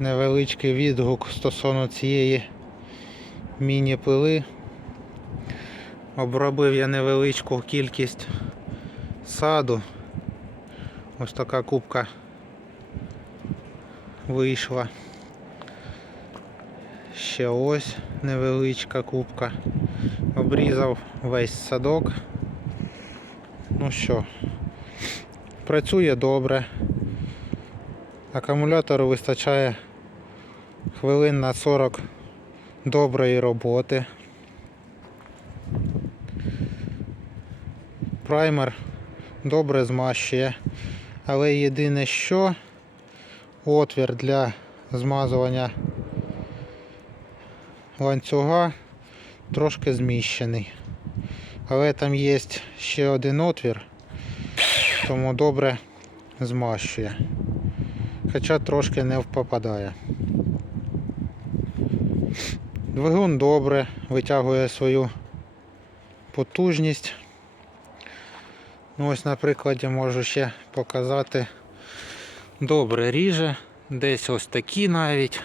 невеличкий відгук стосовно цієї міні-пили. Обробив я невеличку кількість саду. Ось така кубка вийшла. Ще ось невеличка кубка. Обрізав весь садок. Ну що, працює добре. Акумулятору вистачає хвилин на 40 доброї роботи. Праймер добре змащує, але єдине що отвір для змазування ланцюга трошки зміщений. Але там є ще один отвір, тому добре змащує. Хоча трошки не попадає. Двигун добре витягує свою потужність. Ну, ось на прикладі можу ще показати. Добре ріже, десь ось такі навіть.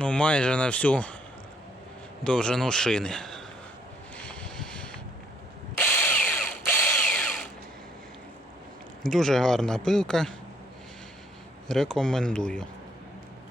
Ну, майже на всю довжину шини. Дуже гарна пилка. Рекомендую.